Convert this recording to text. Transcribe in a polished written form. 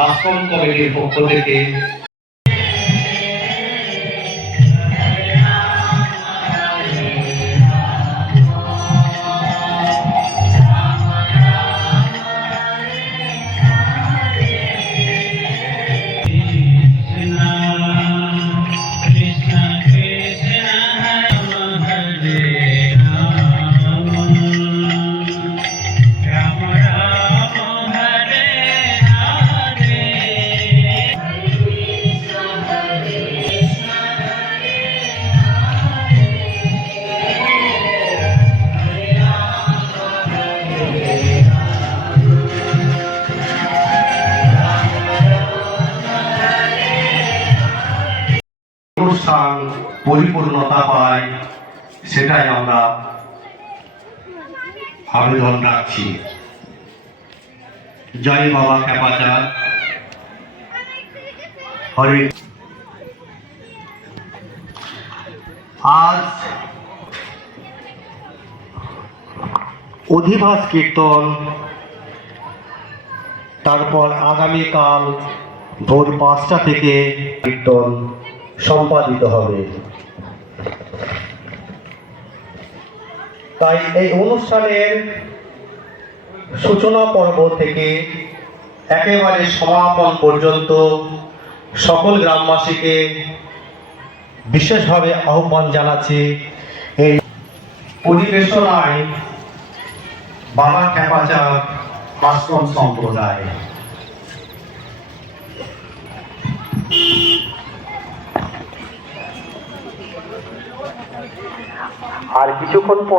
আশ্রম কমিটির পক্ষ থেকে অনুষ্ঠান পরিপূর্ণতা পায়, সেটাই আমরা আবেদন রাখছি। জয় বাবা খেপাচাঁদ। হরে। আজ অধিবাস কীর্তন, তারপর আগামীকাল ভোর 5টা থেকে কীর্তন সম্পাদিত হবে। তাই এই অনুষ্ঠানের সূচনা পর্ব থেকে একেবারে সমাপন পর্যন্ত সকল গ্রামবাসীকে বিশেষভাবে আহ্বান জানাচ্ছি। এই পরিবেশনায় বাবা খেপাচাঁদ আশ্রম সম্প্রদায়। আর কিছুক্ষণ পর